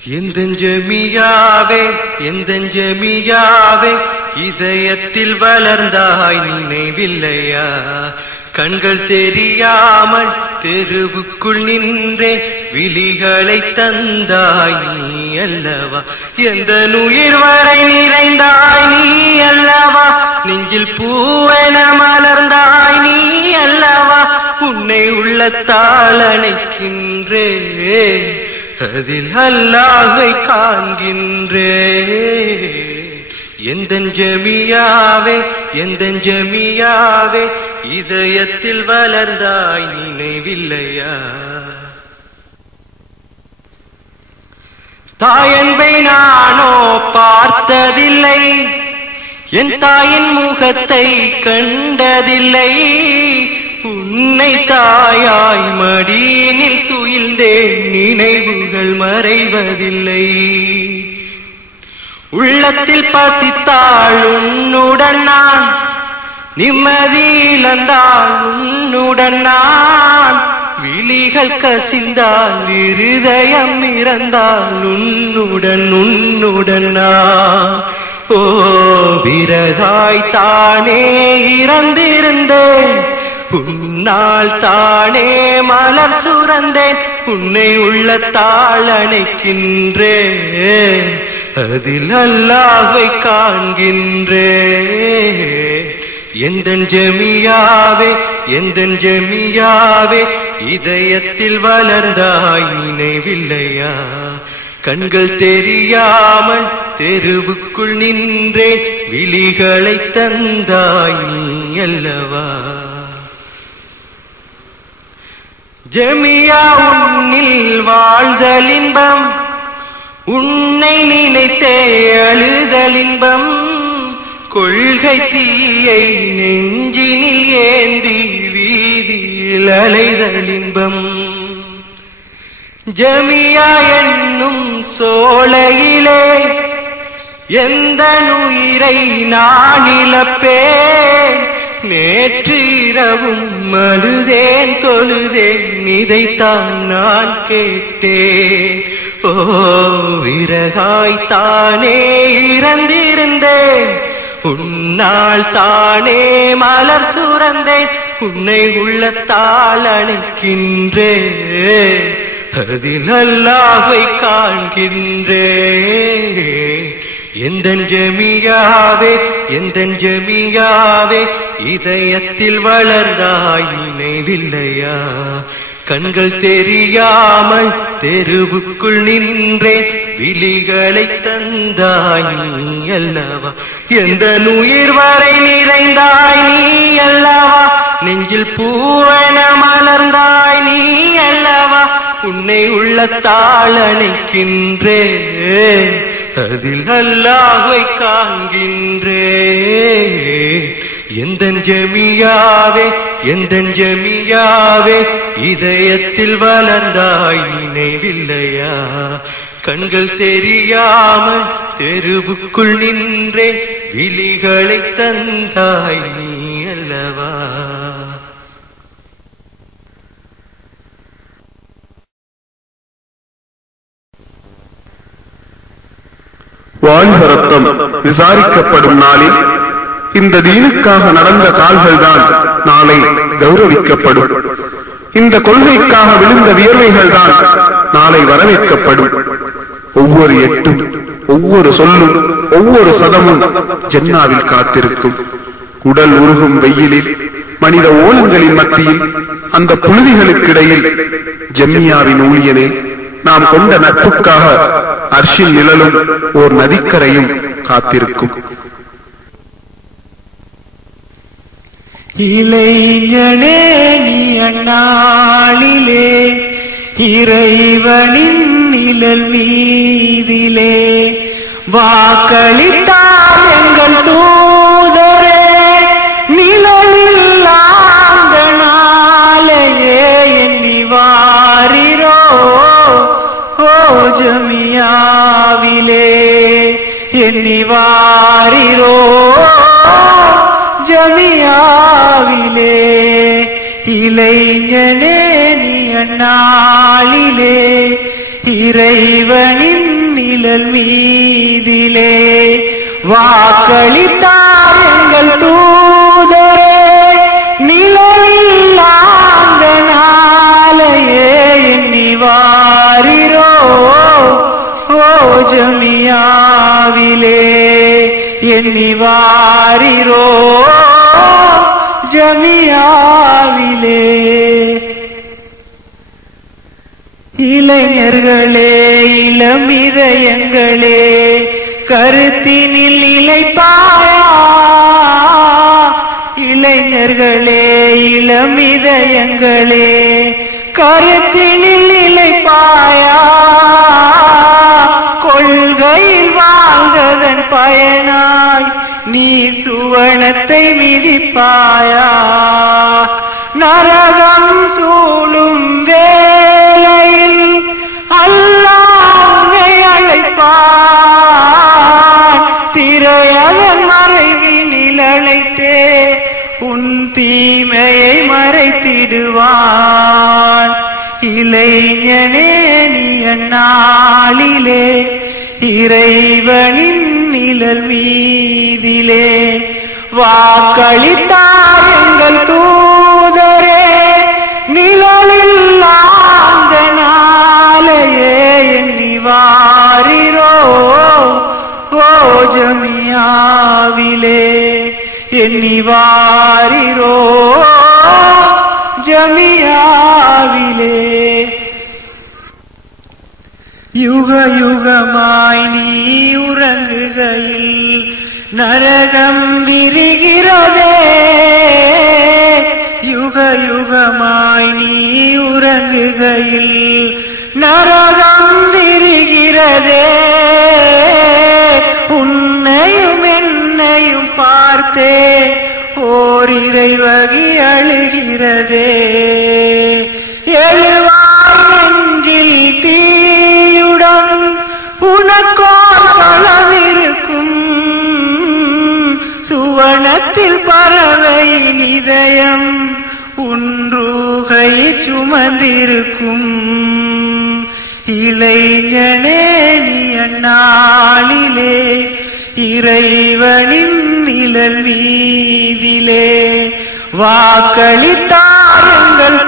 எந்தன் ஜமியாவே எந்தன் ஜமியாவே இதயத்தில் வளர்ந்தாய் நினைவில்லையா? கண்கள் தெரியாமல் தெருவுக்குள் நின்றே விழிகளை தந்தாய் நீ அல்லவா? எந்த உயிர் வரை நிறைந்தாய் நீ அல்லவா? நெஞ்சில் பூவென மலர்ந்தாய் நீ அல்லவா? உன்னை உள்ளத்தால் அணைக்கின்றே, அதில் அல்லாஹ்வை காண்கின்றே. எந்தன் ஜமியாவே எந்தன் ஜமியாவே இதயத்தில் வளர்ந்தாய் நினைவில்லையா? தாயன்பை நானோ பார்த்ததில்லை, என் தாயின் முகத்தை கண்டதில்லை. உன்னை தாயாய் மடியினில் துயில்ந்தேன், நினைவுகள் மறைவதில்லை. உள்ளத்தில் பசித்தாள் உன்னுடன் நான், நிம்மதியிழந்தாள் உன்னுடன் நான். விழிகள் கசிந்தால் இருதயம் இறந்தால் உன்னுடன் உன்னுடன் நான். ஓ விறகாய் தானே இறந்திருந்தேன், உன்னால் தானே மலர் சுரந்தேன். உன்னை உள்ளத்தால் அணைக்கின்றேன், அதில் அல்லாஹ்வை காண்கின்றேன். எந்தன் ஜமியாவே எந்தன் ஜமியாவே இதயத்தில் வளர்ந்தாய் நினைவில்லையா? கண்கள் தெரியாமல் தெருவுக்குள் நின்றே விழிகளை தந்தாய் நீ அல்லவா? ஜமியா உன்னில் வாழ்தலின்பம், உன்னை நினைத்தே அழுதலின்பம். கொள்கை தீயை நெஞ்சினில் ஏந்தி வீதியில் அலைதலின்பம். ஜமியா என்னும் சோலையிலே எந்த உயிரை நான் இழப்பேன். நேற்று இரவும் அழுதேன் தொழுதேன், இதைத்தான் நான் கேட்டேன். ஓ விறகாய் தானே இறந்திருந்தேன், உன்னால் தானே மலர் சுரந்தேன். உன்னை உள்ளத்தால் அணைக்கின்றேன், அதில் அல்லாஹ்வை காண்கின்றேன். எந்தன் ஜமியாவே எந்தன் ஜமியாவே இதயத்தில் வளர்ந்தாய் நினைவில்லையா? கண்கள் தெரியாமல் தெருவுக்குள் நின்றே விழிகளை தந்தாய் நீ அல்லவா? எந்த உயிர் வரை நிறைந்தாய் நீ அல்லவா? நெஞ்சில் பூவென மலர்ந்தாய் நீ அல்லவா? உன்னை உள்ளத்தால் அணைக்கின்றேன், அதில் அல்லாஹ்வை காண்கின்றேன். எந்தன் ஜமியாவே எந்தன் ஜமியாவே இதயத்தில் வளர்ந்தாய் நினைவில்லையா? கண்கள் தெரியாமல் தெருவுக்குள் நின்றே விழிகளை தந்தாய் நீ அல்லவா? வாழ்க ரத்தம் விசாரிக்கப்படும் நாளில் இந்த தீனுக்காக நடந்த கால்கள் தான் நாளை கௌரவிக்கப்படும். இந்த கொள்கைக்காக விழுந்த வியர்வைகள் தான் நாளை வரவேற்கப்படும். ஒவ்வொரு எட்டும் ஒவ்வொரு சொல்லும் ஒவ்வொரு சதமும் ஜன்னாவில் காத்திருக்கும். உடல் உருகும் வெயிலில் மனித ஓலங்களின் மத்தியில் அந்த புழுதிகளுக்கிடையில் ஜம்மியாவின் ஊழியனே, நாம் கொண்ட நட்புக்காக அர்ஷின் நிழலும் ஓர் நதிக்கரையும் காத்திருக்கும். இளைஞனே நீ அந்நாளிலே இறைவனின் நிழல் மீதிலே வாக்களித்தார் எங்கள் தூதரே. நிழலில் ஆந்த நாளையே எண்ணி வாரிரோ ஓ ஜமியாவிலே, எண்ணி வாரிரோ ஜமியாவிலே. இளைஞனே நீ அந்நாளிலே இறைவனின் நிழல் மீதிலே வாக்களித்தார் எங்கள் தூதரே. நிழலில்லாத நாளையே எண்ணி வாரிரோ ஓ ஜமியாவிலே எண்ணி வாரிரோ ஜமியாவிலே. இளைஞர்களே இளமிதயங்களே கருத்தினில் இளைப்பாயா. இளைஞர்களே இளமிதயங்களே கருத்தினில் இளைப்பாயா. கொள்கையில் வாழ்ந்ததன் பயனாய் நீ சுவனத்தை மிதிப்பாயா. நரகம் சூழும் வேளையில் அல்லாஹ் உன்னை அழைப்பான். திரையதன் மறைவினில் அழைத்தே உன் தீமையை மறைத்திடுவான். இளைஞனே நீ அந்நாளிலே இறைவனின் நிழல் மீதிலே வாக்களித்தார் எங்கள் தூதரே. நிழலில்லாத நாளையே எண்ணி வாரிரோ ஓ ஜமியாவிலே எண்ணி வாரிரோ ஜமியாவிலே. யுக யுகமாய் நீ உறங்குகையில் நரகம் விரிகிறதே. யுக யுகமாய் நீ உறங்குகையில் நரகம் விரிகிறதே. உன்னையும் என்னையும் பார்த்தே ஓர் இறைவகி அழுகிறதே. எழுவாய் நெஞ்சில் தீயுடன் உனக்கோர் களம் இருக்கும். சுவனத்தில் பறவையின் இதயம் உன்றுகை சுமந்திருக்கும். இளைஞனே நீ அந்நாளிலே இறைவனின் நிழல் மீதிலே வாக்களித்தார் எங்கள்